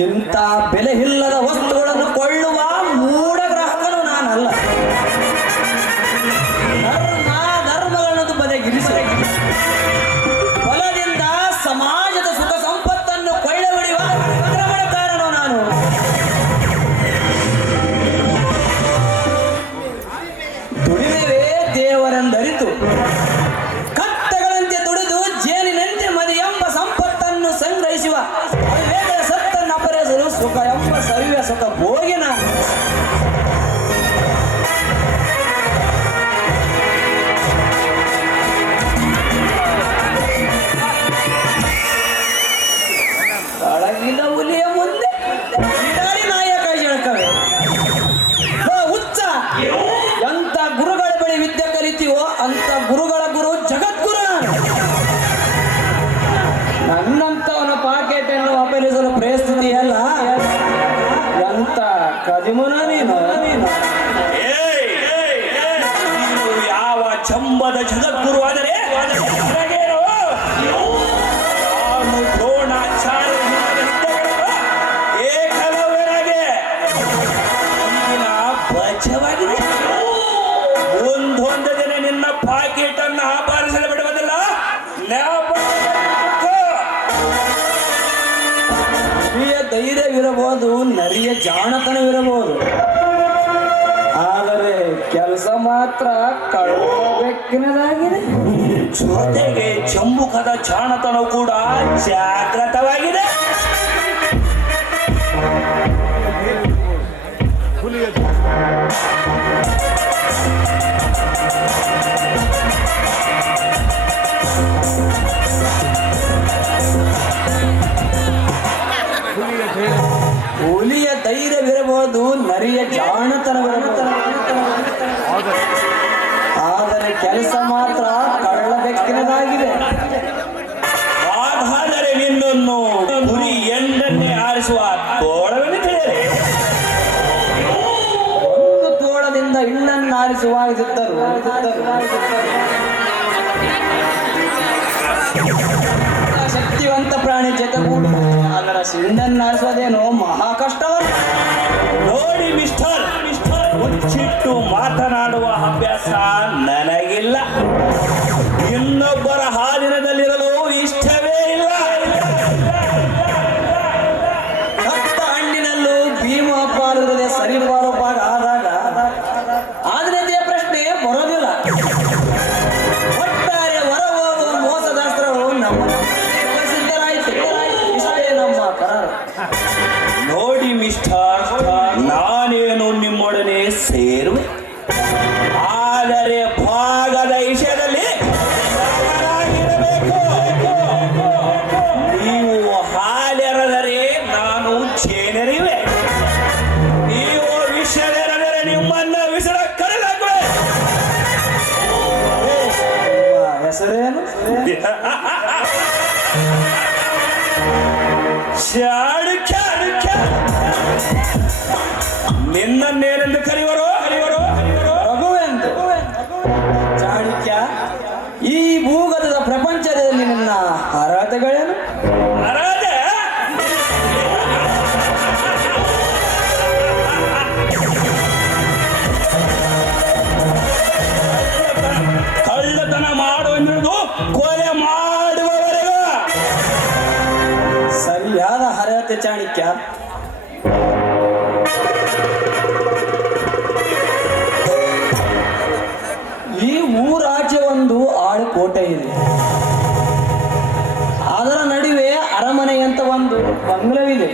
ಇಂಥ ಬೆಲೆ ಇಲ್ಲದ ವಸ್ತುಗಳನ್ನು ಕೊಳ್ಳುವ ಮೂಢ ಗ್ರಾಹಕನು ನಾನಲ್ಲ. ಧರ್ಮಗಳನ್ನು ಬದಗಿರಿಸಿ ಫಲದಿಂದ ಸಮಾಜದ ಸುಖ ಸಂಪತ್ತನ್ನು ಕೊಳ್ಳೆಬಡಿಯುವ ಆಕ್ರಮಣಕಾರನು ನಾನು. ದುಡಿಮೆವೇ ದೇವರೆಂದರಿತು ಕತ್ತಗಳಂತೆ ದುಡಿದು ಜೇನಿನಂತೆ ಮದಿ ಎಂಬ ಸಂಪತ್ತನ್ನು ಸಂಗ್ರಹಿಸುವ ಅವಿವೇಕದ ಸತ್ತನ್ನು ಅಪಹರಿಸಲು ಸುಖ ಎಂಬ ಸವಿಯ ಸುಖ ಭೋಗಿನ ಅಳಗಿಲ್ಲ ಹುಲಿಯ ಮುಂದೆ ಬಿಡಾಡಿ ನಾಯಿಯ ಕೈ ಹೇಳ್ಕವೆ. ಹುಚ್ಚ, ಎಂತ ಗುರುಗಳ ಬಳಿ ವಿದ್ಯೆ ಕಲಿತೀವೋ ಅಂತ ಗುರುಗಳ ಗುರು ಜಗದ್ಗುರು. ನನ್ನಂತವನ ಪಾಕೆಟ್ ಅನ್ನು ಅಪಹರಿಸಲು ಪರಿಸ್ಥಿತಿ ಅಲ್ಲ. ಎಂತ ಕದಿಮುನ ನೀನು. ಯಾವ ಚಂಬದ ಜಗದ್ಗುರು ಆದರೆ ಒಂದೊಂದು ದಿನ ನಿನ್ನ ಪಾಕೆಟ್ ಅನ್ನು ಅಪಹರಿಸಲು ಬಿಡುವುದಿಲ್ಲ. ಧೈರ್ಯವಿರಬಹುದು, ನರಿಯ ಜಾಣತನವಿರಬಹುದು, ಆದರೆ ಕೆಲಸ ಮಾತ್ರ ಕಳ್ಳಬೆಕ್ಕಿನದಾಗಿದೆ. ಜೊತೆಗೆ ಚಂಬುಕದ ಜಾಣತನ ಕೂಡ ಜಾಗೃತವಾಗಿದೆ. ಹುಲಿಯ ಧೈರ್ಯವಿರಬಹುದು, ನರಿಯ ಜಾಣತನವಿರಬಹುದು, ಆದರೆ ಕೆಲಸ ಮಾತ್ರ ಕಳ್ಳಬೆಕ್ಕಿನದಾಗಿದೆ. ಹಾಗಾದರೆ ನಿನ್ನನ್ನು ಹುಲಿ ಎಂಡನ್ನೇ ಆರಿಸುವ ತೋಳವೆಂದು ತಿಳಿಯಲಿ. ಒಂದು ತೋಳದಿಂದ ಹಿಂಡನ್ನು ಆರಿಸುವ ಇದ್ದರು ಶಕ್ತಿವಂತ ಪ್ರಾಣಿ ಜೊತೆಗೂಡು ಅದರ ಸಿಂಡನ್ನು ಆರಿಸುವುದೇನೋ ಮಹಾ ಕಷ್ಟವಲ್ಲ. ನೋಡಿ ಮಿಸ್ಟರ್, ಮುಚ್ಚಿಟ್ಟು ಮಾತನಾಡುವ ಅಭ್ಯಾಸ ನನಗಿಲ್ಲ. ಇನ್ನೊಬ್ಬರ ಹಾದಿನದಲ್ಲಿರಲು ಇಷ್ಟವೇ ಇಲ್ಲ. ಸತ್ತ ಹಣ್ಣಿನಲ್ಲೂ ಭೀಮ ಪಾಲಿರದೆ ಸರಿಪಾರುಪಾಗ ಆದಾಗ ಆದ್ರತೆಯ ಪ್ರಶ್ನೆ ಬರೋದಿಲ್ಲ. ಒಟ್ಟಾರೆ ಹೊರ ಹೋಗುವ ಮೋಸದಾಸ್ತ್ರವು ನಮ್ಮ ಸಿದ್ಧರಾಯಿತು. ಇಷ್ಟೇ ನಮ್ಮ ಕರಾರು. ನೋಡಿ ಮಿಸ್ಟರ್, ನಾನೇನು ನಿಮ್ಮೊಡನೆ ಸೇರುವೆ, ಆದರೆ ಭಾಗದ ವಿಷಯದಲ್ಲಿ ನೀವು ಹಾಲೆರೆದರೆ ನಾನು ಚೇನರಿವೆ. ನೀವು ವಿಷಯದೆರೆದರೆ ನಿಮ್ಮನ್ನ ವಿಸರ ಕರೆದಾಕುವೆ. ಹೆಸರೇನು? ಚಾಣಕ್ಯ. ನಿನ್ನನ್ನೇನೆಂದು ಕರೆಯುವರು? ರಘುವೆಂದು. ಚಾಣಕ್ಯ, ಈ ಭೂಗತದ ಪ್ರಪಂಚದಲ್ಲಿ ನಿನ್ನ ಅರ್ಹತೆಗಳೇನು? ಅರ್ಹತೆ ಕಳ್ಳತನ ಮಾಡುವುದು ಕೊಲೆ ಮಾಡುವವರೆಗೂ ಸರಿಯಾದ ಅರ್ಹತೆ ಚಾಣಕ್ಯ. ಈ ಊರಾಚೆ ಒಂದು ಆಳು ಕೋಟೆ ಇದೆ. ಅದರ ನಡುವೆ ಅರಮನೆ ಅಂತ ಒಂದು ಬಂಗ್ಲವಿದೆ.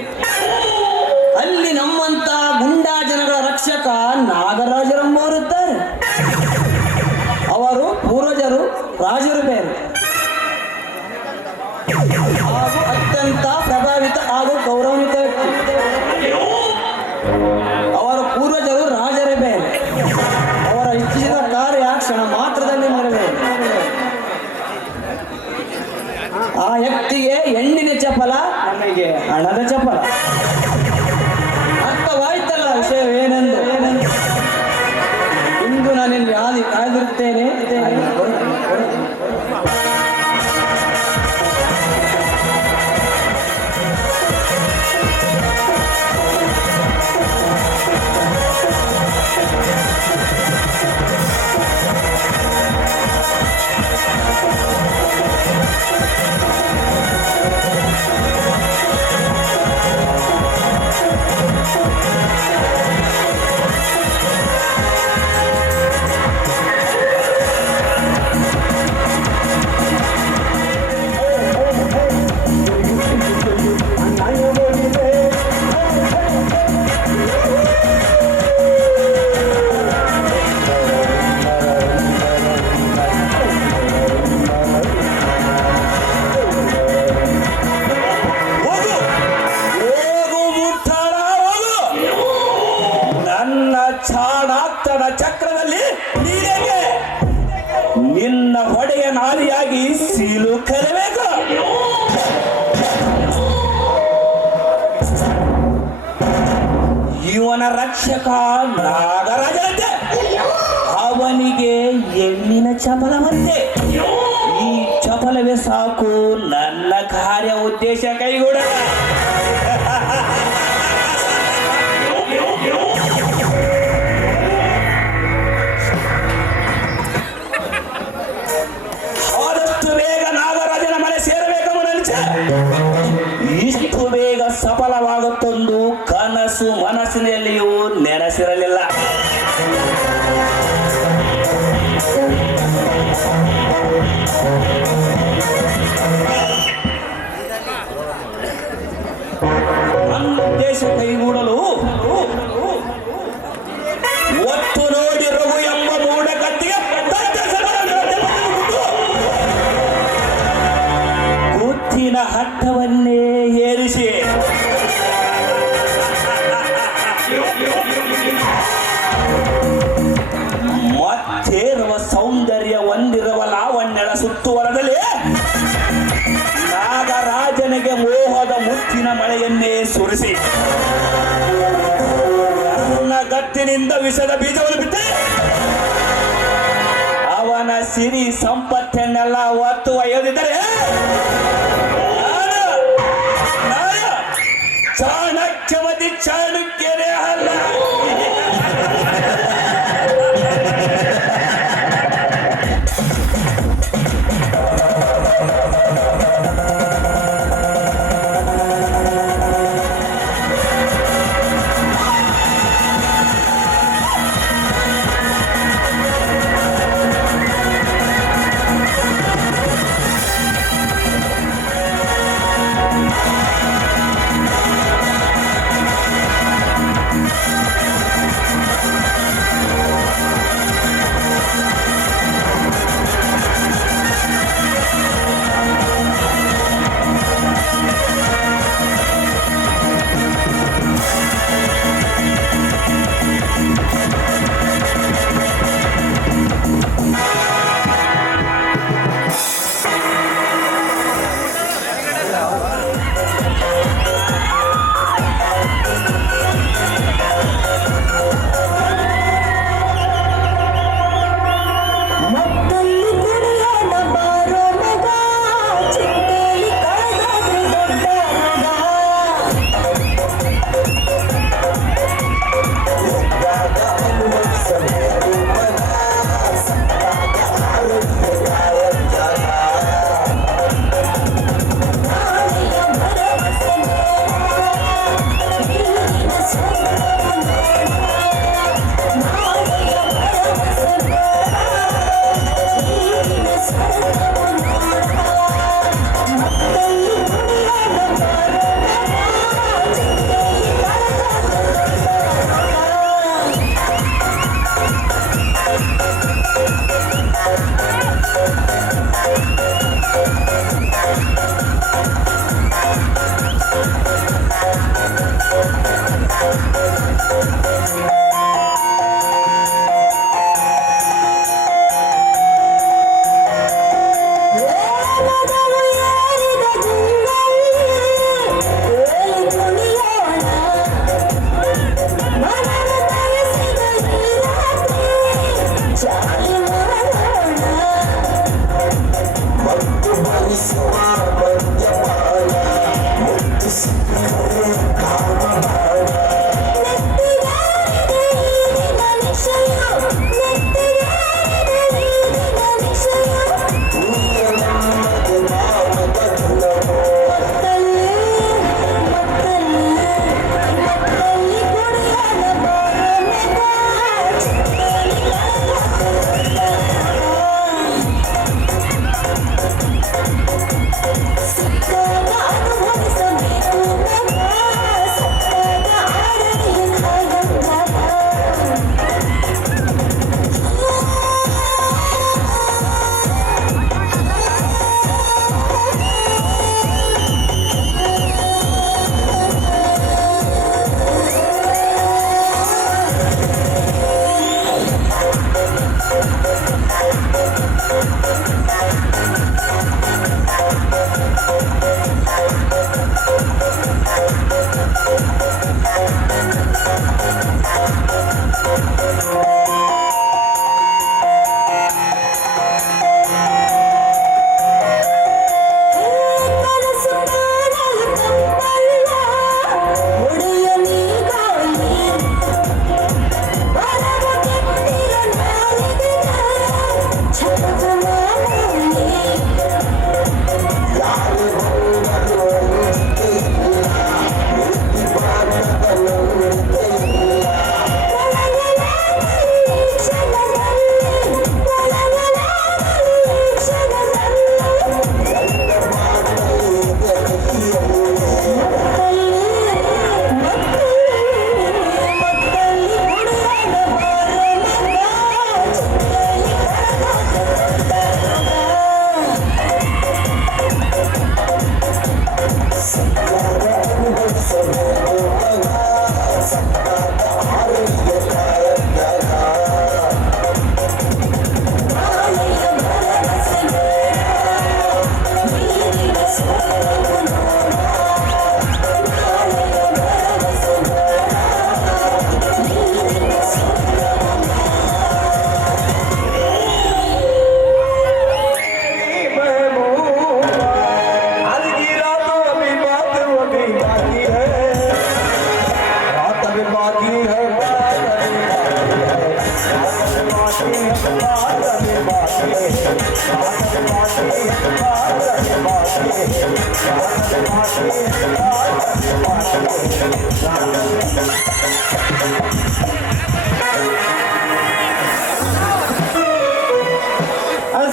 ಅಲ್ಲಿ ನಮ್ಮಂತ ಗುಂಡಾ ಜನಗಳ ರಕ್ಷಕ ನಾಗರಾಜರೆಂಬವರಿದ್ದಾರೆ. ಅವರು ಪೂರ್ವಜರು ರಾಜರು ಬೇರೆ ಹಾಗೂ ಅತ್ಯಂತ ಪ್ರಭಾವಿತ ಹಾಗೂ ಗೌರವಾನ್ವಿತ ವ್ಯಕ್ತಿ. ಅವರ ಪೂರ್ವಜರು ರಾಜರೇ ಬೇರೆ. ಅವರ ಇಚ್ಛಿಸಿದ ಕಾರ್ಯ ಕ್ಷಣ ಮಾತ್ರದಲ್ಲಿ ನೆರವೇರು. ಆ ವ್ಯಕ್ತಿಗೆ ಹೆಣ್ಣಿನ ಚಪಲ, ನಮಗೆ ಹಣದ ಚಪಲ. ಅರ್ಥವಾಯ್ತಲ್ಲ ವಿಷಯವೇನೆಂದು. ಇಂದು ನಾನು ಯಾದಿ ಕಾಯ್ದಿರುತ್ತೇನೆ. ನಿನ್ನ ಹೊಡೆಯ ನಾಲಿಯಾಗಿ ಸೀಲು ಕರಬೇಕು. ಇವನ ರಕ್ಷಕ ನಾಗರಾಜನಂತೆ, ಅವನಿಗೆ ಹೆಣ್ಣಿನ ಚಪಲವಂತೆ. ಈ ಚಪಲವೇ ಸಾಕು ನನ್ನ ಕಾರ್ಯ ಉದ್ದೇಶ ಕೈಗೂಡ. ಆದಷ್ಟು ಬೇಗ ನಾಗರಾಜನ ಮನೆ ಸೇರಬೇಕೆಂಬ ನೆನಚ ಇಷ್ಟು ಬೇಗ ಸಫಲವಾಗುತ್ತೊಂದು ಕನಸು ಮನಸ್ಸಿನಲ್ಲಿಯೂ ನೆನೆಸಿರಲಿಲ್ಲ. ನನ್ನ ಉದ್ದೇಶ ಕೈಗೂಡಲು ಒತ್ತು ನೋಡಿ ರಘು ಎಂಬ ಮೂಢ ಕತ್ತಿಗೆ ಗುತ್ತಿನ ಹಟ್ಟವನ್ನೇ ಏರಿಸಿ ಮತ್ತೇರುವ ಸೌಂದರ್ಯ ಹೊಂದಿರುವ ಲಾವಣ್ಯಳ ಸುತ್ತುವರದಲ್ಲಿ ನಾಗರಾಜನಿಗೆ ಮೋಹದ ಮುತ್ತಿನ ಮಳೆಯನ್ನೇ ಸುರಿಸಿ ನನ್ನ ಗತ್ತಿನಿಂದ ವಿಷದ ಬೀಜವನ್ನು ಬಿಟ್ಟೆ ಅವನ ಸಿರಿ ಸಂಪತ್ತನ್ನೆಲ್ಲ ಒತ್ತು ಒಯ್ಯದಿದ್ದರೆ ಚಾಣಕ್ಯವತಿ ಚಾಣಕ್ಯರೇ ಅಲ್ಲ.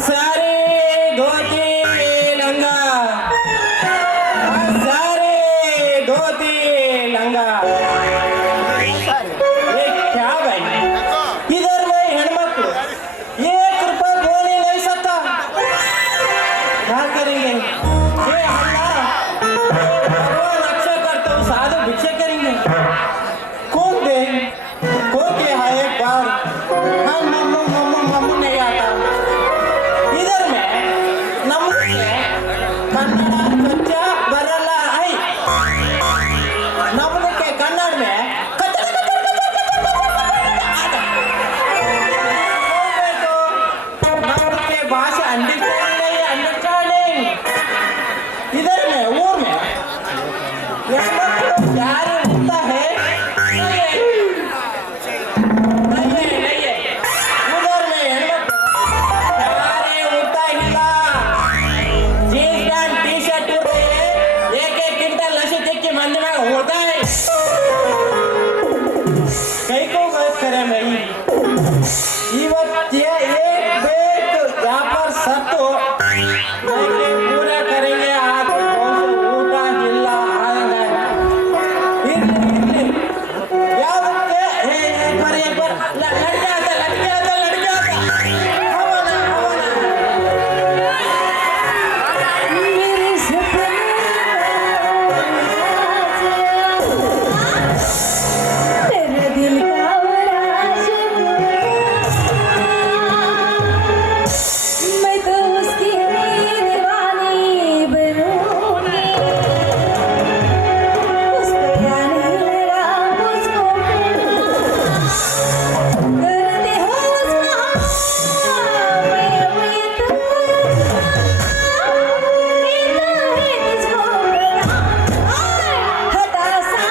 ಸಾರಿ ಧೋತಿ ಲಂಗ ಸಾರಿ ಧೋತಿ ಲಂಗ ये क्या भाई इधर में हेणमक्ಳು 1 रुपया बोली नहीं सकता क्या करेंगे ये अल्लाह भगवान अच्छा करता हूँ साधु भिक्षा करेंगे कौन दे कौन के है एक बार हाँ मम्मू नहीं आता इधर में नमस्ते कन्नड़ कच्चा बरला आई नमने के कन्नड़ में भाषा अंडरस्टैंडिंग इधर में ऊर में यार होता है नहीं उधर में यारे होता हिला जीन्स पैंट टी शर्ट उड़ते एक क्विंटल लसी देख के मंदिर में होता है कई को बात करे भाई ये एक बेट व्यापार सब तो पूरा करेंगे आज ऊटा जिला आएगा एक बार लड़के आता हवाना मेरे सपने तेरे दिल का मैं तो उसकी दीवानी बनूंगी उस पे आने लगा मुझको करते हो उसका मैं तो हटा सा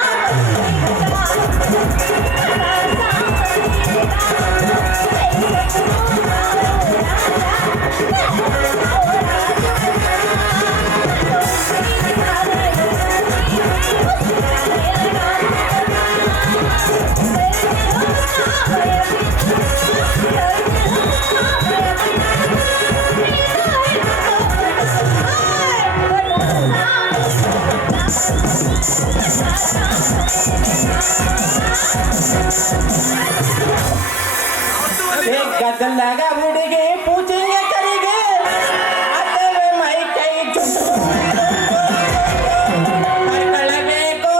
एक गदल लगा उड़ेगे पूछेंगे करेंगे आते में माई कई लगे को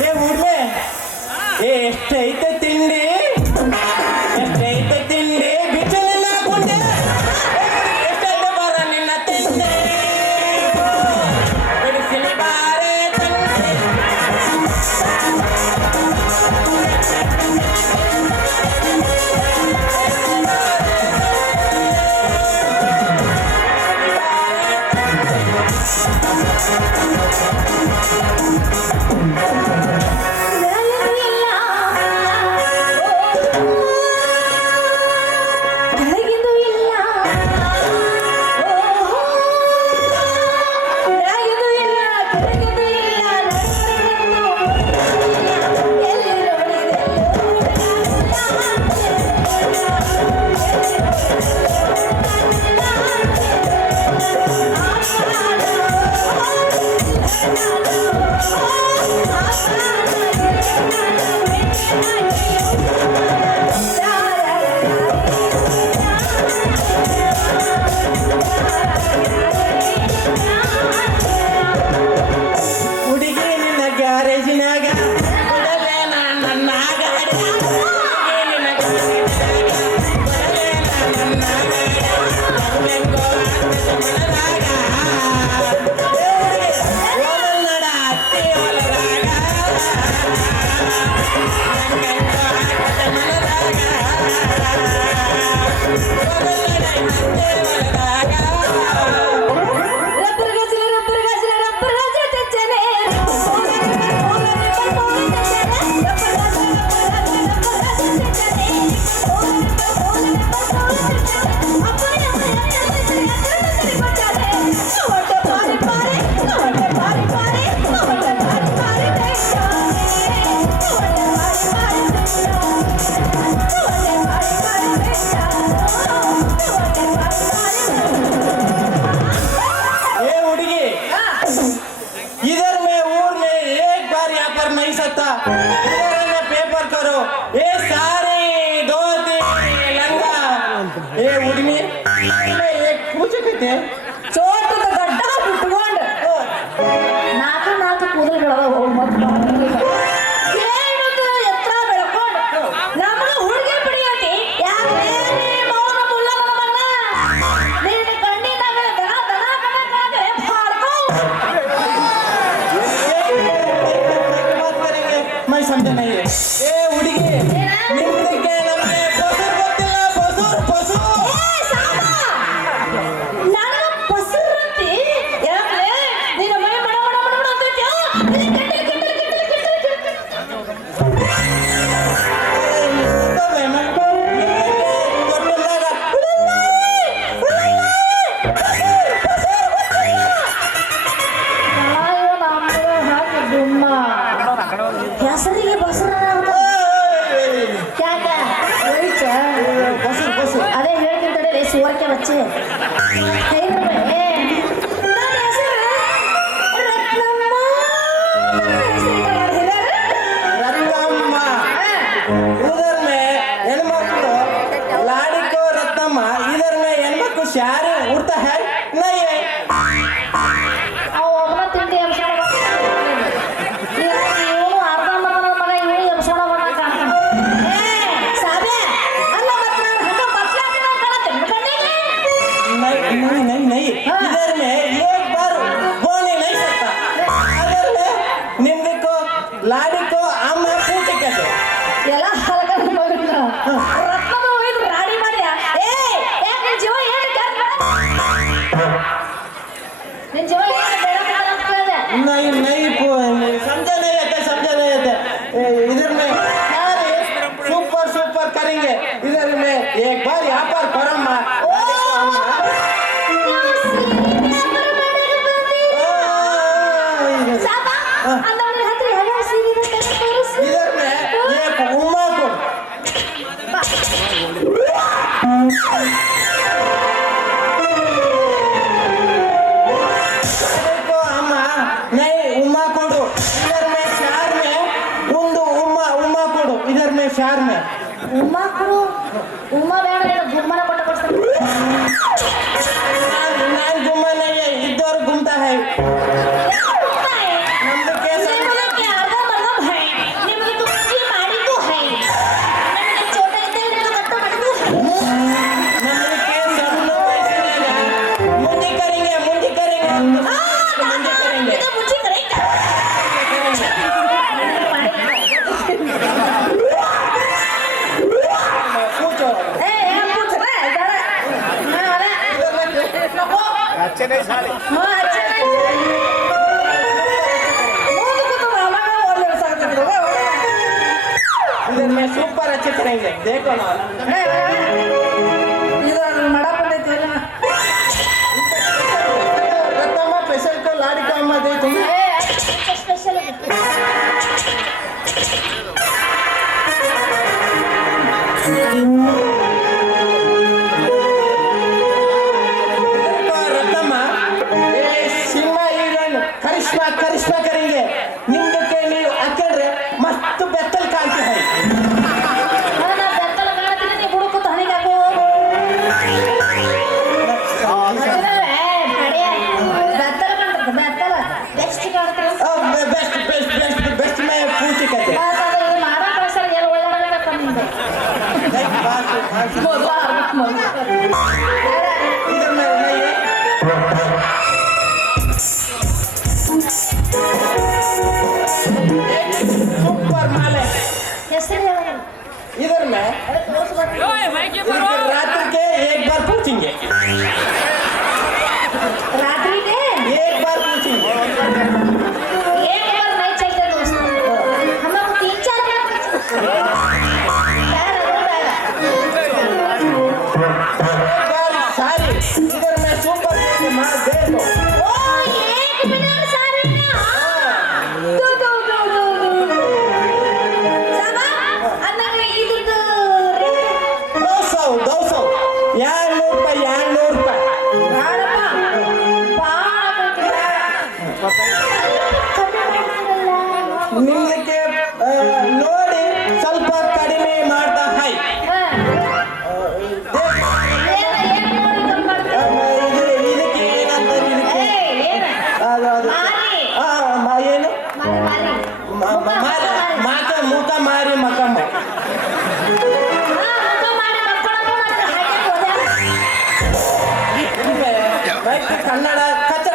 ये ऊर में ये एಷ್ಟೈತೆ ತಿಂಡಿ ಬಿಚ್ಚಲಿಲ್ಲ ಗುಂಡೆ ಎಷ್ಟೈತೆ ಬರ ನಿನ್ನ ತಿಂಡಿ ಬಿಡಿಸಿಲಿ ಬಾರೆ ತಂದೆ ರಬ್ಬರ್ ಗಜಲ ತೆಚ್ಚನೆ ए हुडगी इधर में ऊर में एक बार यहाँ पर नहीं सकता इधर में पेपर करो ये सारे दो तीन लंगा ए हुडगी मैं एक पूछ कहते ಚೋಟದ ಗಡ್ಡ ಬಿಟ್ಕೊಂಡು ನಾಲ್ಕು ಕೂದಲುಗಳವ ಏನದು ಎತ್ತರ ಬೆಳ್ಕೊಂಡು ನಮಗ ಹುಡುಗಿ ಬಿಡಿಯತಿ ಯಾಕೆ ಮೌನ ಮುಲ್ಲ ನಮ್ಮನ್ನ ನಿನ್ನ ಕಣ್ಣಿನ ಮೇಲೆ ದನ ಭಾಡ್ಕೋ बात करेंगे मैं समझा नहीं है ए हुडगी ನಿಮ್ಗೆ ನಮಗೆ ಬಸೂರ್ ಗೊತ್ತಿಲ್ಲ ಬಸೂರ್ ನನಗ ಬಸರಂತಿ ಯಾಕೆ ನಿನ್ನ ಮೈ ಬಡ ಬಡ ಬಡ ಬಡ ಅಂತೈತ್ಯೋ ಹೆಸರಿಗೆ ಬಸರ ಅದೇ ಹೇಳ್ತೀನಿ ತಡೀರಿ ಸುವರ್ಕೆ ಬಚ್ಚೆ रत्नम्मा उधर में हेलमक्कु लाड़ी को रत्नम्मा इधर में हेलमक्कु शारी उड़ता है नहीं है ಅವ ಒಬ್ಬನ ತಿಂಡಿ ಎಬ್ಸ್ಕೊಂಡು ಇವನು ಅರ್ಧ ಮಗನ ಮಗ ಇವನು ಎಬ್ಸ್ಕೊಂಡು ಬರ್ತಾನೆ ಕಾಣ್ತಾನೆ ಸಾಬೆ ಅಲ್ಲ ಮತ್ತೆ ನಾನು ಹಂಗ ಬತ್ಲಾಗಿ ನಾನು ಕಾಣತ್ತೇನೆ ಕಣ್ಣಿಗೆ नहीं इधर में एक बार बोल ही नहीं सकता अगर मैं निम्बी को लाड़ी को हम पूछ कहते ಎಲ್ಲ ಹಲಕನ ಮಗನ ರತ್ನದ ಒಯ್ದು ರಾಡಿ ಮಾಡ್ಯಾ ಯಾಕೆ ನಿನ್ ಜೀವ ಏನು ಕರ್ಕ ನಿನ್ ಜೀವ ಏನು ಬೇಡ ಅಂತ ಕೇಳಿದೆ नहीं समझा नहीं आता इधर में सारे सुपर करेंगे इधर में एक बार यहाँ पर करम्मा ಸಾಬಾ ಅಂದವನ ಹತ್ರ ಯಾವ ಸೀರೆ ಇದೆ ತೋರಿಸು इधर में एक उम्मा को देखो अम्मा नहीं उम्मा कोडो इधर में शहर में उंदु उम्मा कोडो इधर में शहर में ಉಮ್ಮಾ ಕೊಡು ಉಮ್ಮಾ ಬೇಡ ಹೇಳು ಗುಮ್ಮನ ಕೊಟ್ಟ ಕೊಡ್ತಾನೆ नान घुमा नहीं है इधर घूमता है नंबर कैसे ನಿಮಗೆ ಅರ್ಧ ಮರ್ಧ ಭಯ ನಿಮಗೆ ತುಚ್ಚಿ ಮಾಡಿದ್ದು ಹೈ ನನಗೆ ಚೋಟ ಇದ್ದೆ ನಿಮಗೆ ಕಟ್ಟು ಮಾಡಿದ್ದು नंबर कैसे हम लोग कैसे लेगा मुंडी करेंगे मुंडी करेंगे ಇದು ಮುಚ್ಚಿ ಕರೆಕ್ಟ್ पूछो पूछना अच्छे नहीं साले इधर में सुपर अच्छे करेंगे देखो ना रत्नम्मा स्पेशल को लाड़ी का अम्मा दे तुम स्पेशल रत्नम्मा ये सिनेमा हीरोइन करिश्मा करेंगे निम्न के लिए अकेले मस्त बेतल कांति है ಬೆತ್ತಲ ಕಾಣ್ತೀನಿ ನೀ ಬುಡುಕು ತಣಿಗೆ ಹಾಕೋ ಬೆತ್ತಲ ಕಾಣ್ತದೆ ಬೆತ್ತಲ ಬೆಸ್ಟ್ ಕಾಣ್ತಾರೆ बेस्ट में पूछ कहते ಮಾಡ ಕಳ್ಸಲ್ಲ ಎಲ್ಲ ಒಳ್ಳೆ ನಿಂದು इधर में नहीं है सुपर माल है ಹೆಸರು ಹೇಳಲ್ಲ इधर में रात्रि के एक बार पूछेंगे रात्रि में एक बार पूछेंगे एक बार नहीं चाहिए दोस्त हम लोग 3-4 बार सारी इधर में सुपर मार दे दो ओ 1 मिनट सारी ना दो साबा अन्ना इधर 200 200 ರೂಪಾಯಿ ನಿಮ್ದಕ್ಕೆ ನೋಡಿ ಸ್ವಲ್ಪ ಕಡಿಮೆ ಮಾಡ್ತಾ ಹೈ ಇದಕ್ಕೆ ಏನಂತಾರೆ ಇದಕ್ಕೆ ಏನು ಮುಖ ಮಾರಿ ಮಕಮ್ಮ ಕನ್ನಡ ಕಚ್ಚಡ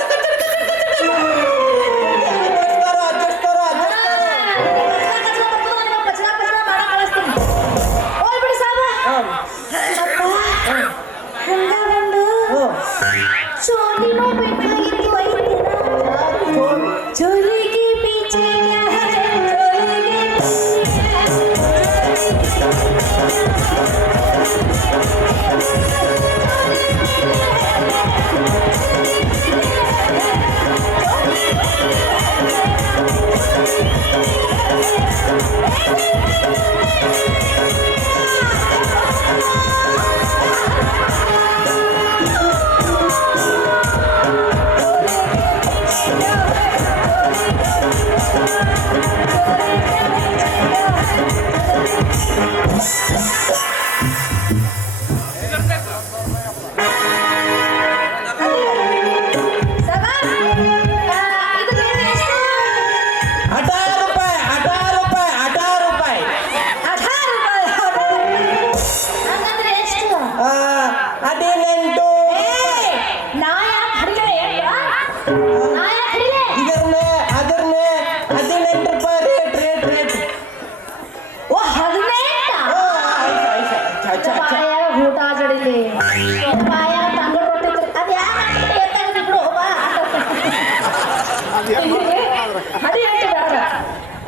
चोली के पीछे क्या है चोली के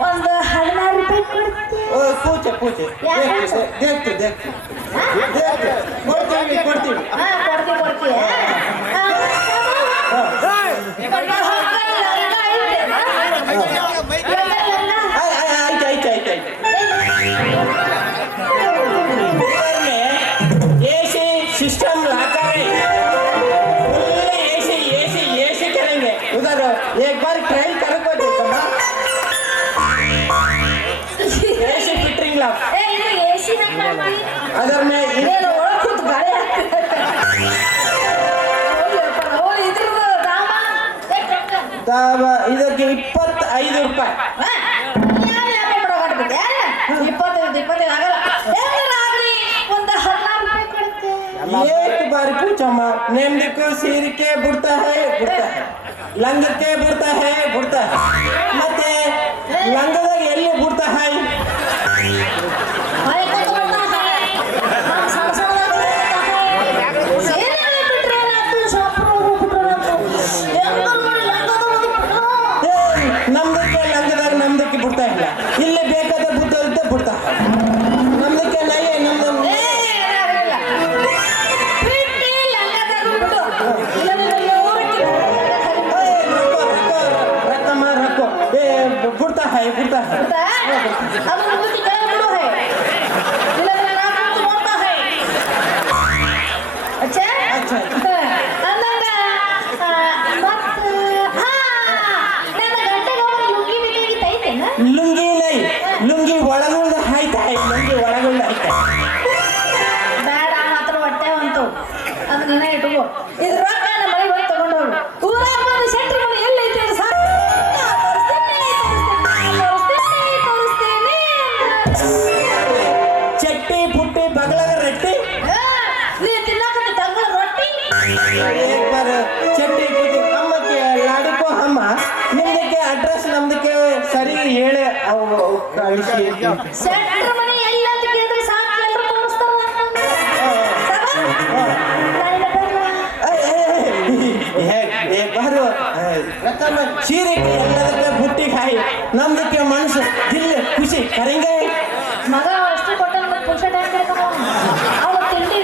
ಒಂದು 16 ರೂಪಾಯಿ ಕೊಡ್ತೀವಿ पूछे देखते ಕೊಡ್ತೀವಿ एसी सिस्टम लाकर एसी करेंगे उधर एक बार ट्रायल करो एसी फिटिंग ला अदर में ಇದಕ್ಕೆ 25 ರೂಪಾಯಿ एक बार पूछಮ್ಮ नेमदिको सीरिके बुड़ता है लंगके बुड़ता है ಮತ್ತೆ ಲಂಗದಾಗ ಎಲ್ಲಿ बुड़ता है ನಮ್ದಕ್ಕೆ ಲಂಗದಾಗ ನಮ್ದಕ್ಕೆ बुड़ता ಇಲ್ಲ ಇಲ್ಲಿ ಬೇಕಾದ ಬುದ್ಧ बुड़ता ನಮ್ದಕ್ಕೆ ನೈ ನಮ್ದು बुड़ता है अच्छा लुंगी नहीं लुंगी ಒಳಗೊಂಡ ಆಯ್ತಾ ಲುಂಗಿ ಒಳಗೊಂಡ ಆಯ್ತಾ ಬೇಡ ಮಾತ್ರ ಹೊಟ್ಟೆ ಬಂತು ಅದನ್ನ ಇಟ್ಕೋ ಇದು ರೊಕ್ಕ ನಮ್ಮ ಮನೆಗೆ ಹೋಗಿ ತಗೊಂಡು ಹೋಗು ಊರಾಗ ಬಂದು ಶೆಟ್ಟಿ ಮನೆ ಎಲ್ಲೈತೆ ಅಂತ ಸಾಕು ಚಟ್ಟಿ ಪುಟ್ಟಿ ಬಗಲದ ರೊಟ್ಟಿ ನೀ ತಿನ್ನಕ ತಂಗಳ ರೊಟ್ಟಿ एक बार ಚಟ್ಟಿ ಪುಟ್ಟಿ ಅಮ್ಮಕ್ಕೆ ಲಾಡಿಕೋ ಅಮ್ಮ ನಿಮ್ದಕ್ಕೆ ಅಡ್ರೆಸ್ ನಮ್ದಕ್ಕೆ ಸರಿ ಹೇಳಿ ಅವು ಕಳಿಸಿ ಶೆಟ್ಟಿ ಮನೆ ಎಲ್ಲ ಅಂತ ಕೇಳಿದ್ರೆ ಸೀರೆಗೆ ಎಲ್ಲದಕ್ಕೆ ಬುಟ್ಟಿಕಾಯಿ ನಮ್ದಕ್ಕೆ ಮನಸ್ಸು ದಿಲ್ ಖುಷಿ ಕರೆಂಗೆ ಮಗ ಅಷ್ಟು ಕೊಟ್ಟ ಪುರುಷ ಟೈಮ್ ಕೇಳ್ತಾವ ಅವ್ರು ತಿಂಡಿ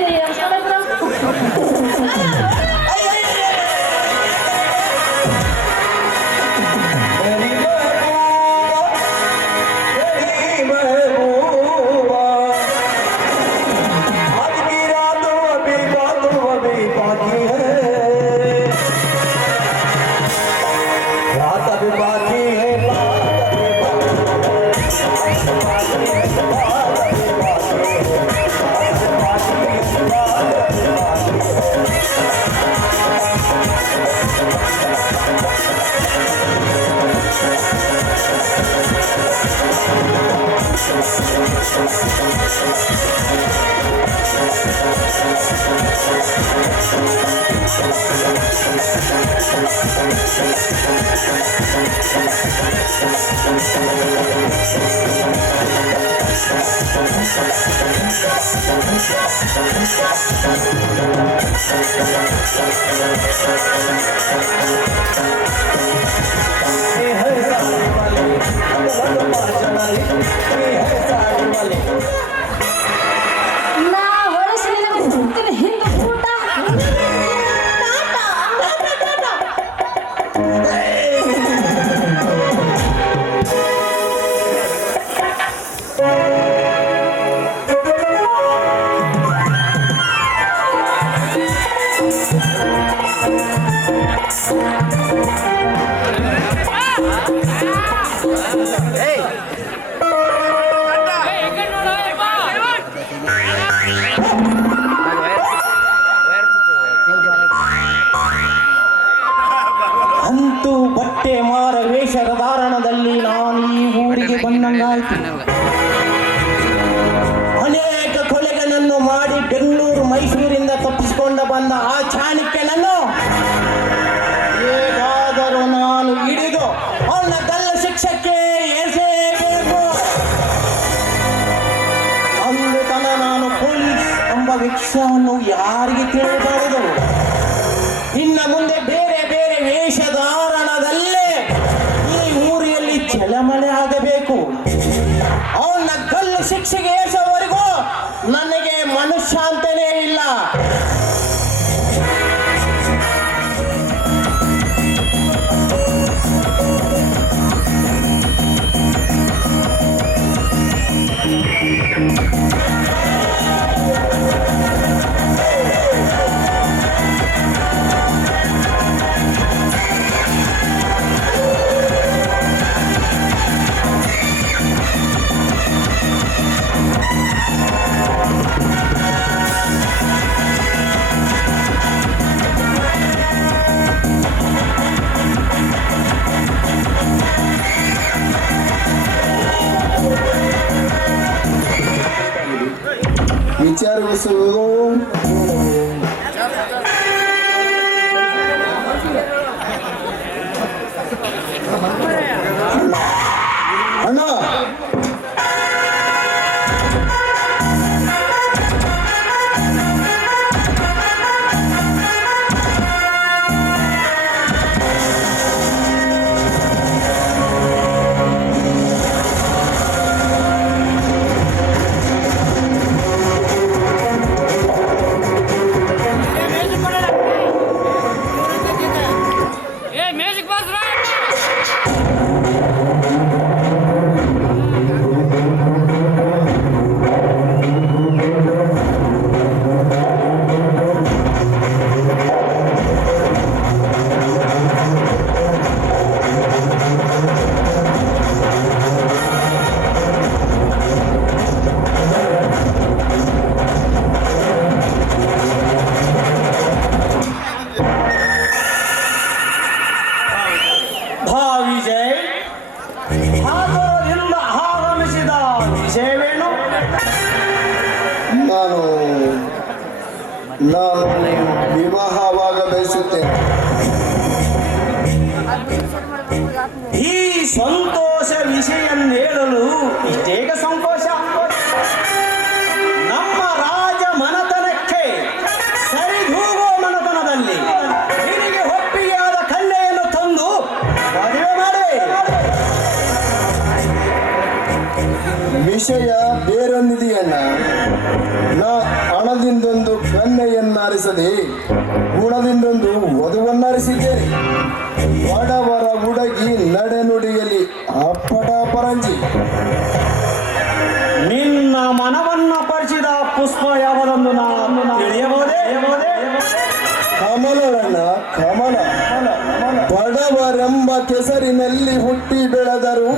ನಾ ಹೊಳಸಿನ ಹಿಂದೆ ಊಟ ಅಂತೂ ಬಟ್ಟೆ ಮಾರ ವೇಷದ ಧಾರಣದಲ್ಲಿ ನಾನು ಈ ಊರಿಗೆ ಬಂದಂಗಾಯ್ತು. ಅನೇಕ ಕೊಲೆಗಳನ್ನು ಮಾಡಿ ಬೆಂಗಳೂರು ಮೈಸೂರಿಂದ ತಪ್ಪಿಸಿಕೊಂಡ ಬಂದ ಆ ಚಾಣಕ್ಯನನ್ನು ಹೇಗಾದರೂ ನಾನು ಹಿಡಿದು ಅವನ ಗಲ್ಲ ಶಿಕ್ಷಕ್ಕೆ ಏರಿಸಬೇಕು. ಅಂದು ತನ ನಾನು ಪೊಲೀಸ್ ಎಂಬ ವಿಷಯವನ್ನು ಯಾರಿಗೆ ತಿಳಿಯಬಾರದು. ಇನ್ನು ಮುಂದೆ ಬೇರೆ ಬೇರೆ ವೇಷಧಾರಣದಲ್ಲೇ ಈ ಊರಿನಲ್ಲಿ ಚಲಮಲೆ ಆಗಬೇಕು. ಅವನ ಕಲ್ಲು ಶಿಕ್ಷೆಗೆ ಏಸೋವರೆಗೂ ನನಗೆ ಮನಃಶಾಂತನೇ ಇಲ್ಲ. ವಿಚಾರಿಸುವುದು ಅಣ್ಣ ನಾನು ವಿವಾಹವಾಗ ಬಯಸುತ್ತೇನೆ. ಈ ಸಂತೋಷ ವಿಷಯ ಹೇಳಲು ಇಷ್ಟೇಕ ಸಂತೋಷ. ನಮ್ಮ ರಾಜ ಮನತನಕ್ಕೆ ಸರಿದೂಗುವ ಮನತನದಲ್ಲಿ ನಿನಗೆ ಒಪ್ಪಿಗೆಯಾದ ಕನ್ಯೆಯನ್ನು ತಂದು ವಿಷಯ ಬೇರೊಂದಿದೆಯಣ್ಣ. ನಾ ಹಣದಿಂದೊಂದು ಕನ್ಯೆಯನ್ನಾರಿಸದೆ ಗುಣದಿಂದೊಂದು ವಧುವನ್ನಾರಿಸಿದ್ದೇನೆ. ಬಡವರ ಹುಡುಗಿ ನಡೆನುಡಿಯಲ್ಲಿ ಅಪ್ಪಟ ಪರಂಜಿ. ನಿನ್ನ ಮನವನ್ನ ಪರಿಸಿದ ಪುಷ್ಪ ಯಾವುದೊಂದು ನಾನು ತಿಳಿಯಬಹುದೇ? ಕಮಲಣ್ಣ, ಕಮಲ. ಬಡವರೆಂಬ ಕೆಸರಿನಲ್ಲಿ ಹುಟ್ಟಿ ಬೆಳೆದರು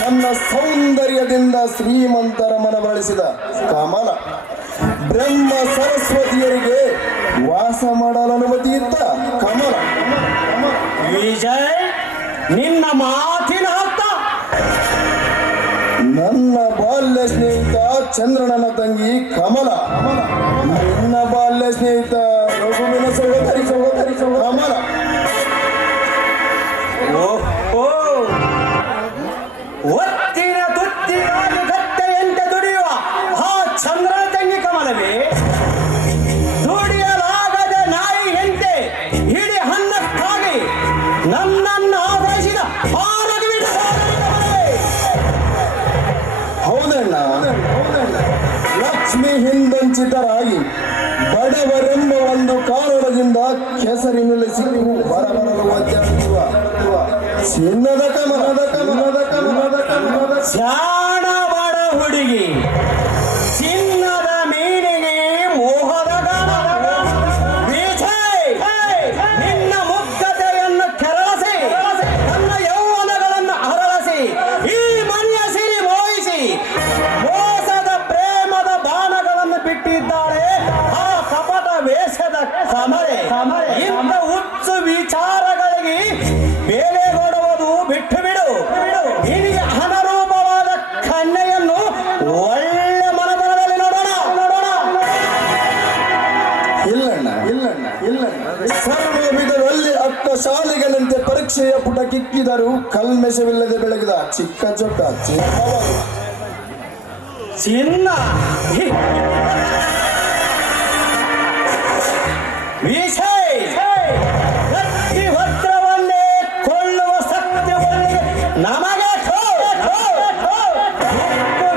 ತನ್ನ ಸೌಂದರ್ಯದಿಂದ ಶ್ರೀಮಂತರ ಮನವೊಲಿಸಿದ ಕಮಲ. ಬ್ರಹ್ಮ ಸರಸ್ವತಿಯರಿಗೆ ವಾಸ ಮಾಡಲು ಅನುಮತಿ ಇತ್ತ ಕಮಲ. ವಿಜಯ್, ನಿನ್ನ ಮಾತಿನ ಅರ್ಥ ನನ್ನ ಬಾಲ್ಯ ಸ್ನೇಹಿತ ಚಂದ್ರನನ ತಂಗಿ ಕಮಲ. ನಿನ್ನ ಬಾಲ್ಯ ಸ್ನೇಹಿತ ರಘುವಿನ ಸಹೋದರಿ ಕಮಲ. ಒತ್ತಿನ ತುತ್ತಿಗಾಗಿ ಗತ್ತೆಯಂತೆ ದುಡಿಯುವ ಆ ಚಂದ್ರನ ತಂಗಿ ಕಮಲವೇ, ದುಡಿಯಲಾಗದೆ ನಾಯಿ ಹೆಂತೆ ಹಿಡಿ ಹಣ್ಣಕ್ಕಾಗಿ ನನ್ನನ್ನು ಆದರಿಸಿದ ಆ ರಘುವಿನ ಸಹೋದರಿ ಕಮಲವೇ. ಹೌದಣ್ಣ, ಲಕ್ಷ್ಮಿ ಹಿಂದಂಚಿತರಾಗಿ ಬಡವರೆಂಬ ಒಂದು ಕಾರಣದಿಂದ ಕೆಸರಿನಲ್ಲಿ ಸಿಕ್ಕು ಹೊರಬರಲು ಒದ್ದಾಡುವ ಚಿನ್ನದ ಕಮಲದ ಕಮಲದ ಕಮಲದ ಕಮಲದ ಜಾಣ ಬಡ ಹುಡುಗಿ, ಚಿನ್ನದ ಮೀನಿಗೆ ಮೋಹದ ಗಾನ. ವಿಜಯ್, ನಿನ್ನ ಮುಗ್ಧತೆಯನ್ನು ಕೆರಳಿಸಿ ತನ್ನ ಯೌವನಗಳನ್ನು ಅರಳಿಸಿ ಈ ಮನೆಯ ಸಿರಿ ಮೋಹಿಸಿ ಮೋಸದ ಪ್ರೇಮದ ಬಾಣಗಳನ್ನು ಬಿಟ್ಟಿದ್ದಾಳೆ ಆ ಕಪಟ ವೇಷದ ಕಮಲೆ. ಇಂಥ ಹುಚ್ಚು ವಿಚಾರಗಳಿಗೆ ಬೇರೆ ಕೊಡುವುದು ಬಿಟ್ಟು ಬಿಡು. ನಿನಗೆ ಅನರೂಪವಾದ ಕನ್ಯೆಯನ್ನು ಒಳ್ಳೆ ಮನದಲ್ಲಿ ನೋಡೋಣ. ಇಲ್ಲಣ್ಣ. ಸರ್ವ ವಿಧದಲ್ಲಿ ಅಕ್ಕ ಶಾಲೆಗಳಂತೆ ಪರೀಕ್ಷೆಯ ಪುಟ ಕಿಕ್ಕಿದರೂ ಕಲ್ಮೆಷವಿಲ್ಲದೆ ಬೆಳಗಿದ ಚಿಕ್ಕ ಚೊಕ್ಕ ಚಿನ್ನ. ವಿಷಯ್, ಗಟ್ಟಿ ಭದ್ರವನ್ನೇ ಕೊಳ್ಳುವ ಸತ್ಯವನ್ನೇ ನಮಗೆ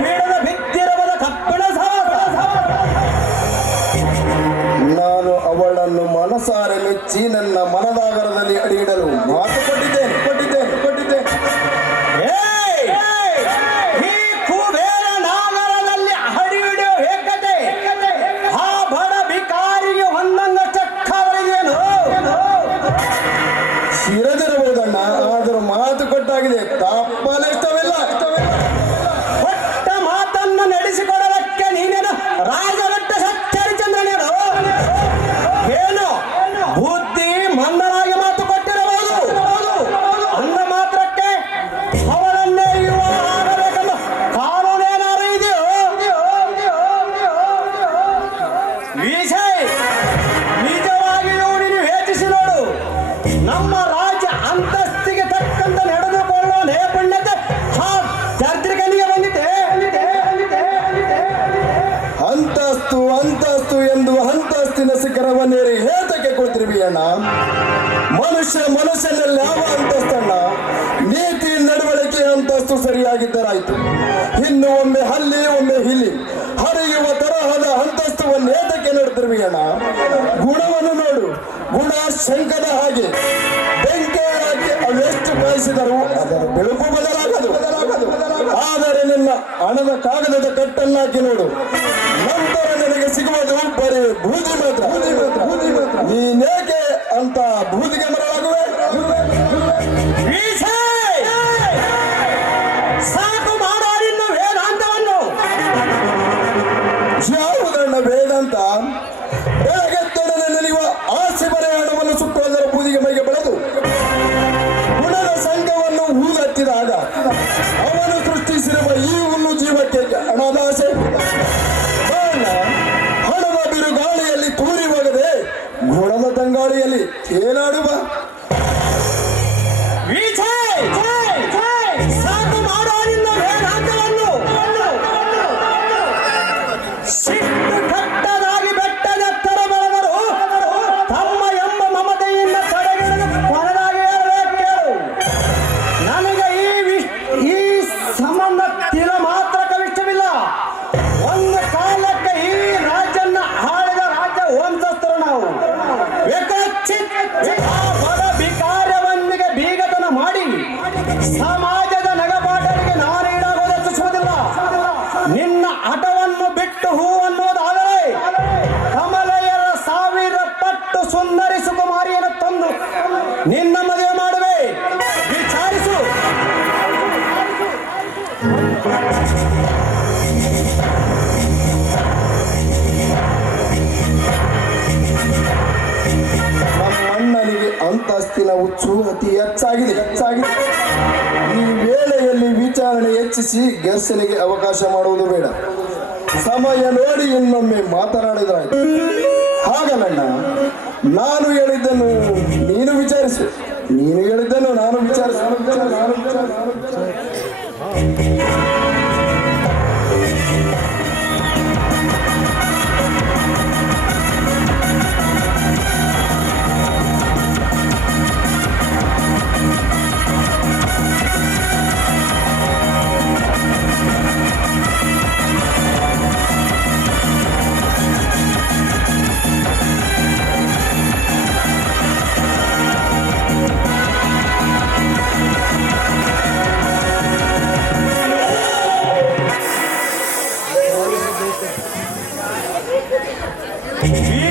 ಬೀಳದ ಬಿದ್ದಿರಬದ ಕಬ್ಬಿಣ ನಾನು ಅವಳನ್ನು ಮನಸಾರೆ ಮೆಚ್ಚಿ ನನ್ನ ಮನದಾಗರದಲ್ಲಿ ಅಡಿಯಿಡಲು ಮಾತು ಕೊಟ್ಟಿದ್ದೇನೆ. ಈ ಕುಬೇರ ನಾಗರದಲ್ಲಿ ಹರಿಯುವ ಏಕತೆ ಆ ಬಡ ಬಿಕಾರಿಗೆ ಹೊಂದಂಗ ಚಕ್ಕವರಿಗೇನು ಶಿರದಿರಬಹುದಣ್ಣ, ಆದರೂ ಮಾತು ಕೊಟ್ಟಾಗಿದೆ, ತಪ್ಪಲಿಷ್ಟವಿಲ್ಲ. ಕೊಟ್ಟ ಮಾತನ್ನು ನಡೆಸಿಕೊಡಲಕ್ಕೆ ನೀನೇನು ರಾಜರಟ್ಟ ಸಚ್ಚರಿಚಂದ್ರನೇನು? ಏನು ಬುದ್ಧಿ ಮಂದರಾಗಿ ಮಾತು ಕೊಟ್ಟಿರಬಹುದು. ಅಂದ ಮಾತ್ರಕ್ಕೆ ಅವರನ್ನೇ ಇರುವ ಆಗಬೇಕೆಂಬ ಕಾನೂನೇನಾರು ಇದೆಯೋ? ವಿಜಯ್, ನಿಜವಾಗಿಯೂ ನೀನು ಯೋಚಿಸಿ ನೋಡು. ನಮ್ಮ ರಾಜ್ಯ ಅಂತಸ್ತಿಗೆ ತಕ್ಕಂತ ನಡೆದುಕೊಳ್ಳುವ ನೈಪುಣ್ಯತೆ ಆ ದರ್ದ್ರಿಗನಿಗೆ ಬಂದಿದೆ. ಅಂತಸ್ತು ಎಂದು ಅಂತಸ್ತಿನ ಶಿಖರವನ್ನೇರಿ ಹೇತಕ್ಕೆ ಕೊಡ್ತಿರ್ವಿ ಅಣ್ಣ? ಮನುಷ್ಯನಲ್ಲಿ ಯಾವ ಅಂತಸ್ತಣ್ಣ? ನೀತಿ ನಡವಳಿಕೆ ಅಂತಸ್ತು ಸರಿಯಾಗಿದ್ದರಾಯ್ತು. ಇನ್ನು ಒಮ್ಮೆ ಹಲ್ಲಿ ಒಮ್ಮೆ ಹಿಲಿ ಹರಿಯುವ ತರಹದ ಅಂತಸ್ತುವನ್ನು ಏತಕ್ಕೆ ನೋಡ್ತಿರ್ವಿ ಅಣ್ಣ? ಗುಣವನ್ನು ನೋಡು. ಗುಣ ಶಂಕದ ಹಾಗೆ ಬೆಂಕಿ ಹಾಕಿ ಅವೆಷ್ಟು ಕಾಯಿಸಿದರೂ ಅದರ ಬೆಳಕು ಬದಲಾಗದು. ಆದರೆ ನಿನ್ನ ಹಣದ ಕಾಗದದ ಕಟ್ಟನ್ನಾಕಿ ನೋಡು, ನಂತರ ನಿನಗೆ ಸಿಗುವುದು ಬರೀ ಬೂದಿ ಮಾತ್ರ. ನೀನೇಕೆ ಅಂತ ಬೂದಿಗೆ ಮರಳಾಗುವೆ? ಸಾಕು ಮಾಡೋ ನಿನ್ನ ವೇದಾಂತವನ್ನು. ಯಾವುದಣ್ಣ ವೇದಾಂತ? ಬೆಳಗ್ಗೆತ್ತೊಡನೆ ನೆನೆಯುವ ಆಸೆ ಬರೆಯ ಹಣವನ್ನು ಸುಟ್ಟು ಅದರ ಬೂದಿಗೆ ಮೈಗೆ ಬೆಳೆದು ಗುಣದ ಸಂಘವನ್ನು ಹೂಗತ್ತಿದಾಗ ಅವನು ಸೃಷ್ಟಿಸಿರುವ ಈ ಹುಲ್ಲು ಜೀವಕ್ಕೆ ಹಣದ ಆಸೆ. ಹಣದ ಬಿರುಗಾಳಿಯಲ್ಲಿ ತೂರಿ ಹೋಗದೆ ಗುಣದ ತಂಗಾಳಿಯಲ್ಲಿ ತೇಲಾಡುವ ಅಂತಸ್ತಿನ ಹುಚ್ಚು ಅತಿ ಹೆಚ್ಚಾಗಿದೆ. ಈ ವೇಳೆಯಲ್ಲಿ ವಿಚಾರಣೆ ಹೆಚ್ಚಿಸಿ ಘರ್ಷಣೆಗೆ ಅವಕಾಶ ಮಾಡುವುದು ಬೇಡ. ಸಮಯ ನೋಡಿ ಇನ್ನೊಮ್ಮೆ ಮಾತನಾಡಿದಾಯ್ತು. ಹಾಗಲ್ಲ, ನಾನು ಹೇಳಿದ್ದನ್ನು ನೀನು ವಿಚಾರಿಸು, ನೀನು ಹೇಳಿದ್ದನ್ನು ನಾನು ವಿಚಾರಿಸು.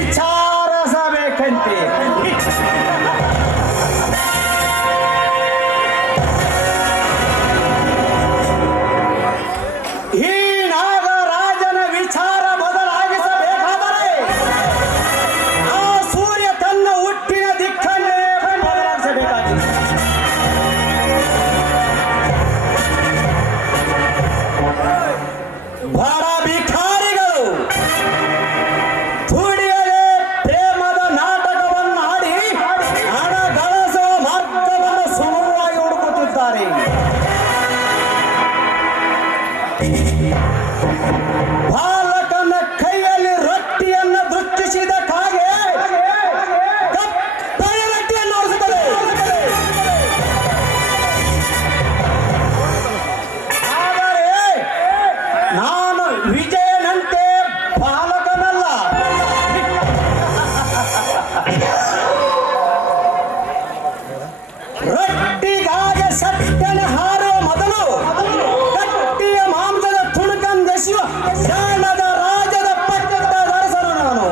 ವಿಚಾರಿಸಬೇಕಂತೆ. ಈ ನಾಗರಾಜನ ವಿಚಾರ ಬದಲಾಗಿಸಬೇಕಾದರೆ ಆ ಸೂರ್ಯ ತನ್ನ ಹುಟ್ಟಿನ ದಿಕ್ಕನ್ನೇ ಬದಲಾಯಿಸಬೇಕಾಗಿದೆ. ಬಡ ಭಿಕಾರಿಗಳು ತುಡಿಯಲೇ ಪ್ರೇಮದ ನಾಟಕವನ್ನು ಆಡಿ ಹಣ ಗಳಿಸುವ ಮಾರ್ಗವನ್ನು ಸುಲಭವಾಗಿ ಹುಡುಕುತ್ತಿದ್ದಾರೆ. ಬಾಲಕನ ಕೈಯಲ್ಲಿ ರೊಟ್ಟಿಯನ್ನು ದೃಷ್ಟಿಸಿದ ಕಾಗೆ ಕಪ್ಪೆಯ ರೊಟ್ಟಿಯನ್ನು ಓಡಿಸುತ್ತದೆ. ಆದರೆ ನಾನು ವಿಜಯನಂತೆ ಬಾಲಕನಲ್ಲ. ರೊಟ್ಟಿಗಾಗಿ ಸತ್ಯನ ಹಾರುವ ಮೊದಲು ಗಟ್ಟಿಯ ಮಾಂಸದ ತುಣುಕಂದೆಸೆಯುವ ಶಾಣದ ರಾಜದ ಪಟ್ಟದ ಅರಸನು ನಾನು.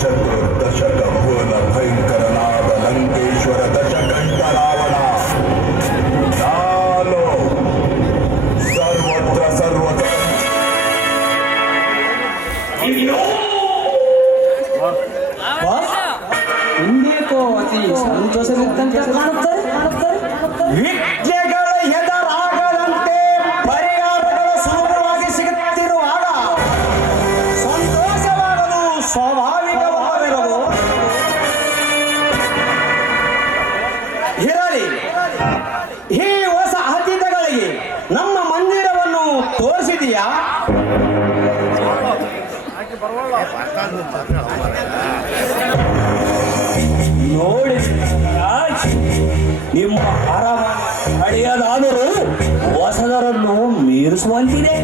ಚತುರ್ದಶಕ ಭುವನ ಭಯಂಕರನಾದ ಲಂಕೇಶ್ವರ ದಶಕಂಠ ರಾವಣ ನಾನು ಸರ್ವತ್ರ ಇಂದೇಕೋ ಅತಿ ಸಂತೋಷವಿದ್ದಂತೆ ಕಾಣುತ್ತದೆ. ವಿದ್ಯೆಗಳ ಎದುರಾಗದಂತೆ ಪರಿಹಾರಗಳು ಸುಲಭವಾಗಿ ಸಿಗುತ್ತಿರುವಾಗ ಸಂತೋಷವಾಗಲು ಸ್ವಾಭಾವಿಕವಾಗಿರಲು ಇರಲಿ. ಈ ಹೊಸ ಅತಿಥಿಗಳಿಗೆ ನಮ್ಮ ಮಂದಿರವನ್ನು ತೋರಿಸಿದೆಯಾ? ನೋಡಿ ರಾಜ್, ನಿಮ್ಮ ಅರಮನೆ ಅಡಿಯದಾದರೂ ಹೊಸದರನ್ನು ಮೀರಿಸುವಂತಿದೆ.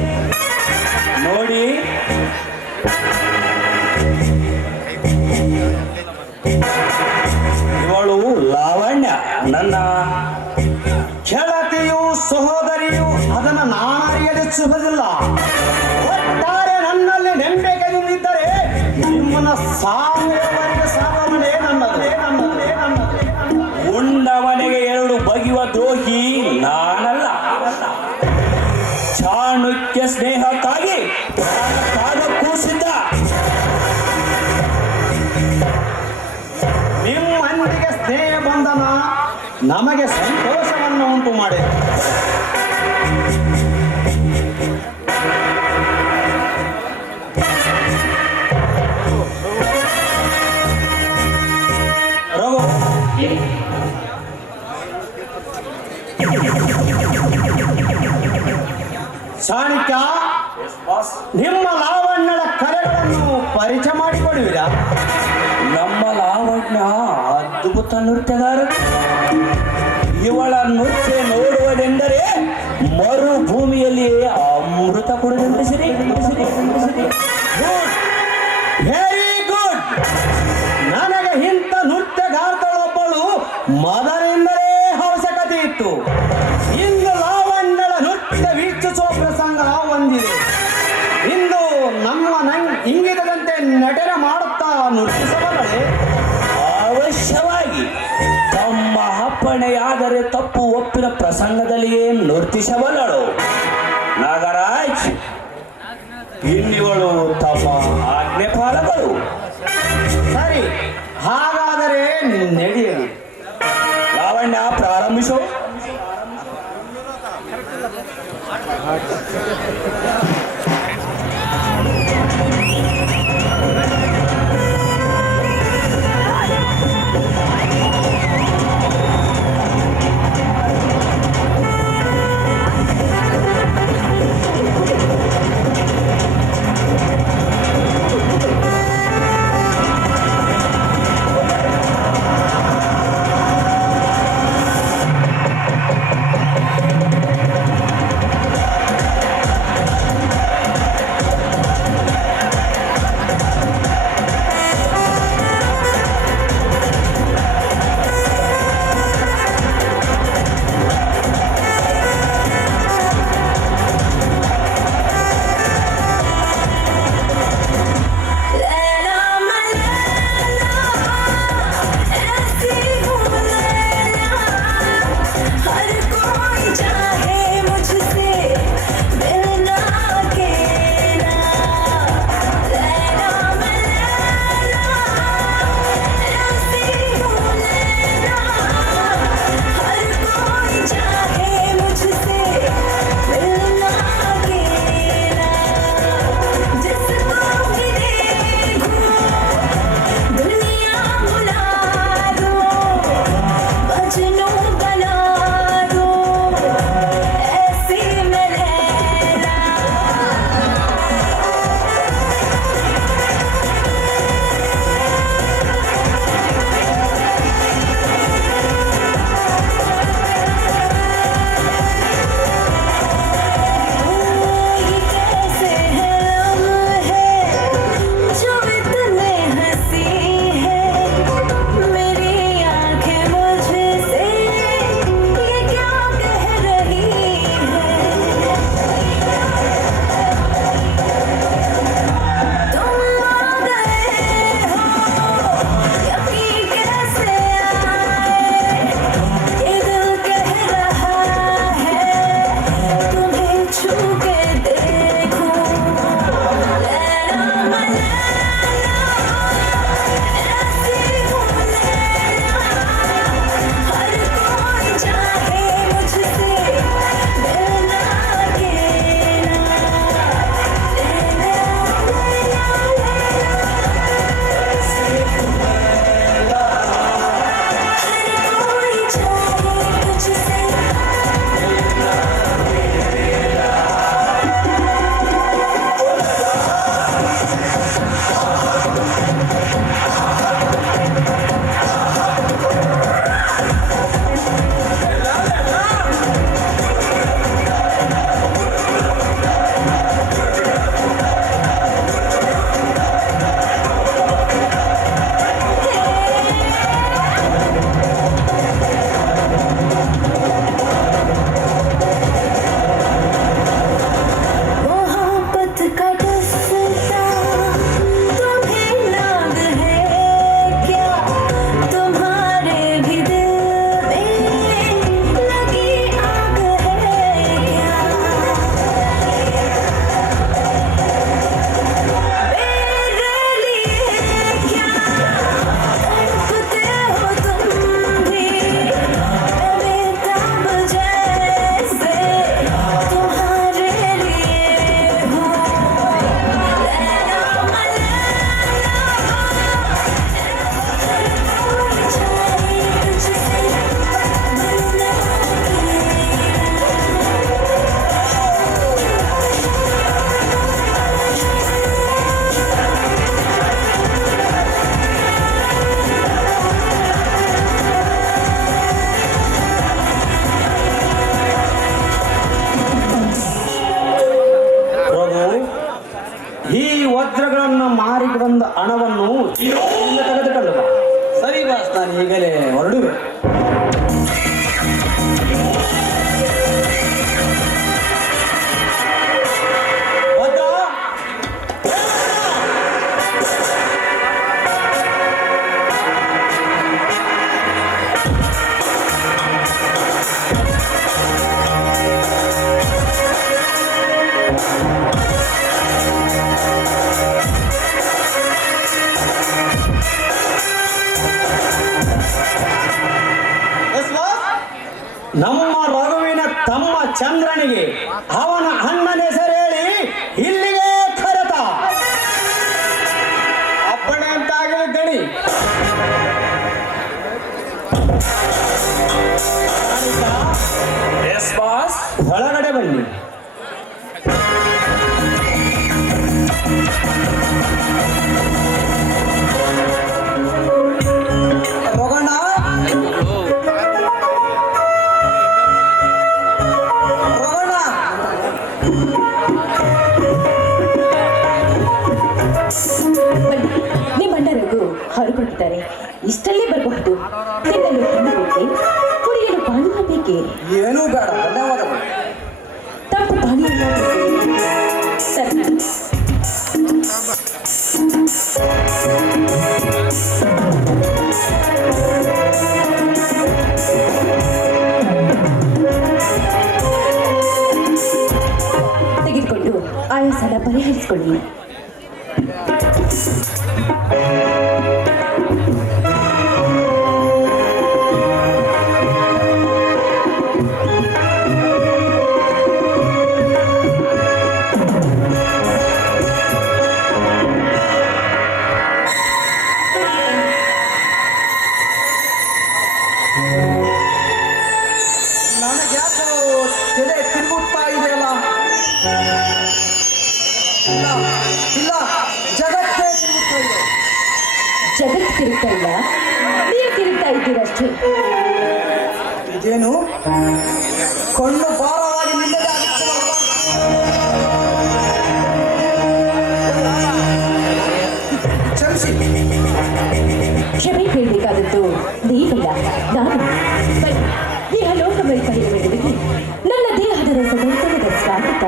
ನೋಡಿ, ಇವಳು ಲಾವಣ್ಯ, ನನ್ನ ಗೆಳತಿಯು ಸಹೋದರಿಯು ಅದನ್ನು ನಾನರಿಯದೆ ಸುಖದಿಲ್ಲ. ಒಟ್ಟಾರೆ ನನ್ನಲ್ಲಿ ನಂಬಿಕೆಯಿಂದಿದ್ದರೆ ನಿಮ್ಮನ್ನ ಸಾಯುವವರೆಗೆ ಸಾಗುವವನೇ ನನ್ನದೇ. ಉಂಡ ಮನೆಗೆ ಎರಡು ಬಗೆಯುವ ದ್ರೋಹಿ ನಾನಲ್ಲ. ಚಾಣಕ್ಯ ಸ್ನೇಹಕ್ಕಾಗಿ ಕೂಸಿದ್ದ ನಿಮ್ಮೊಂದಿಗೆ ಸ್ನೇಹ ಬಂಧನ ನಮಗೆ ಸಂತೋಷವನ್ನು ಉಂಟು ಮಾಡಿದೆ. ರಘು, ಚಾಣಕ್ಯ, ನಿಮ್ಮ ಲಾವಣ್ಯದ ಕಲೆಗಳನ್ನು ಪರಿಚಯ ಮಾಡಿಕೊಡುವಿರಾ? ನಮ್ಮ ಲಾವಣ್ಯ ಅದ್ಭುತ ನೃತ್ಯಗಾರ. ಇವಳ ನೃತ್ಯ ನೋಡುವುದೆಂದರೆ ಮರುಭೂಮಿಯಲ್ಲಿ ಅಮೃತ ಕುಡಿದಂತೆ ಸಿರಿ. Very good. ನನಗೆ ಇಂಥ ನೃತ್ಯಗಾರ್ತಳೊಬ್ಬಳು ಮೊದಲಿಂದಲೇ ಅವಶ್ಯಕತೆ ಇತ್ತು. ಇಂದು ಲಾವಣ್ಯಳ ನೃತ್ಯ ವೀಕ್ಷಿಸುವ ಪ್ರಸಂಗ ಹೊಂದಿದೆ. ಇಂದು ನಮ್ಮ ಇಂಗಿತದಂತೆ ನಟನೆ ಮಾಡುತ್ತಾ ನೃತ್ಯಿಸಬಲ್ಲಳೆ? ಅವಶ್ಯವಾಗಿ ತಮ್ಮ ಅಪ್ಪಣೆಯಾದರೆ ತಪ್ಪು ಒಪ್ಪಿನ ಪ್ರಸಂಗದಲ್ಲಿಯೇ ನರ್ತಿಸಬಲ್ಲಳು. ನಾಗರಾಜ್, ಇನ್ನಿವಳು ತಮ್ಮ ಆಜ್ಞೆ ಪಾಲಕರು. ಸರಿ, ಹಾಗಾದರೆ ನಡೆಯಲಿ. ಲಾವಣ್ಯ, ಪ್ರಾರಂಭಿಸು. ಈಗಲೇ ಹೊರಡುವೆ. ನಮ್ಮ ರಘುವಿನ ತಮ್ಮ ಚಂದ್ರನಿಗೆ ಅವನ ಅಣ್ಣನ ಹೆಸರು ಹೇಳಿ ಇಲ್ಲಿಗೆ ಕರೆತ ಅಪ್ಪಣೆ ಅಂತಾಗಲಿ ಗಣಿ. ಒಳಗಡೆ ಬನ್ನಿ. ರಘುಣ್ಣ, ರಘುಣ್ಣ, ನಿಮ್ಮ ಅಣ್ಣ ರಘು ಹೊರಗೊಂಡಿದ್ದಾರೆ. ಇಷ್ಟಲ್ಲೇ ಬರಬಹುದು. ತಿನ್ನಲು ತಿನ್ನಬೇಕೆ? ಕುಡಿಯಲು ಪಾನೀಯ ಬೇಕೆ? ಏನೂ ಬೇಡ, ಧನ್ಯವಾದಗಳು. ತಪ್ಪು ಪಾನೀಯ ಸರಿ. ತೆಗೆದುಕೊಂಡು ಆಯಾಸನ ಪರಿಹರಿಸಿಕೊಳ್ಳಿ. ನನಗ್ಯಾಕೋ ತಲೆ ತಿರುಗುತ್ತಾ ಇದೆಯಲ್ಲ? ಇಲ್ಲ ಇಲ್ಲ, ಜಗತ್ತೇ ತಿರುಗುತ್ತಾ ಇದೆ. ಜಗತ್ತು ತಿರುಗ್ತಾ ಇಲ್ಲ, ನೀವು ತಿರುಗ್ತಾ ಇದ್ದೀರಷ್ಟೇ. ಇದೇನು ಕಣ್ಣು ಭಾರವಾಗಿ ನಿಲ್ಲದೆ ಆಗುತ್ತಲ್ಲ? ಕ್ಷಮಿಸಿ. ಕ್ಷಮೆ ಕೇಳಬೇಕಾದದ್ದು ನೀವಲ್ಲ, ನಾನು. ಬನ್ನಿ, ಇಹಲೋಕ ವೈಕಲ್ಯಗಳಿಗೆ ನನ್ನ ದೇಹದ ರಸದೌತಣದ ಸ್ವಾಗತ.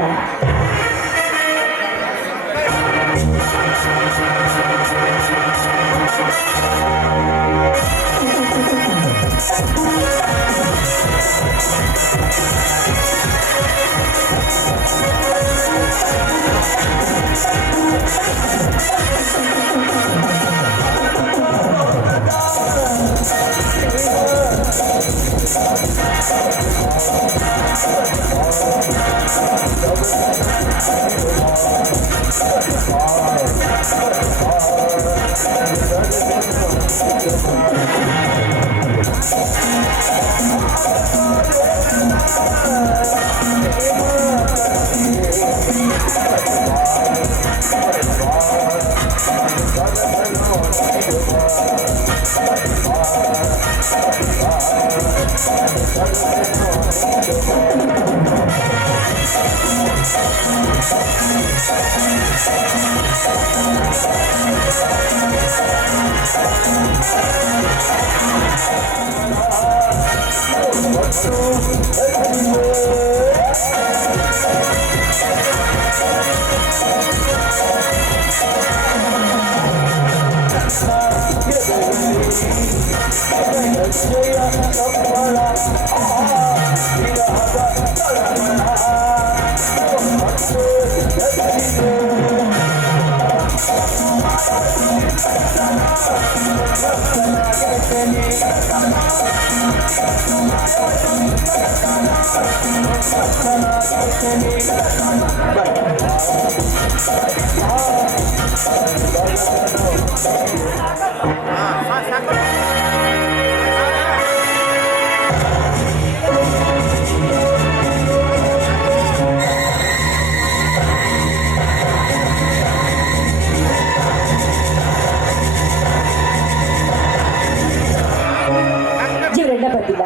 ಇವರೆಲ್ಲ ಬಂದಿಲ್ಲ.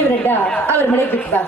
ಇವರೆಲ್ಲ ಅವ್ರ ಮನೆಗೆ ಬಿಟ್ಟು ಬಾ.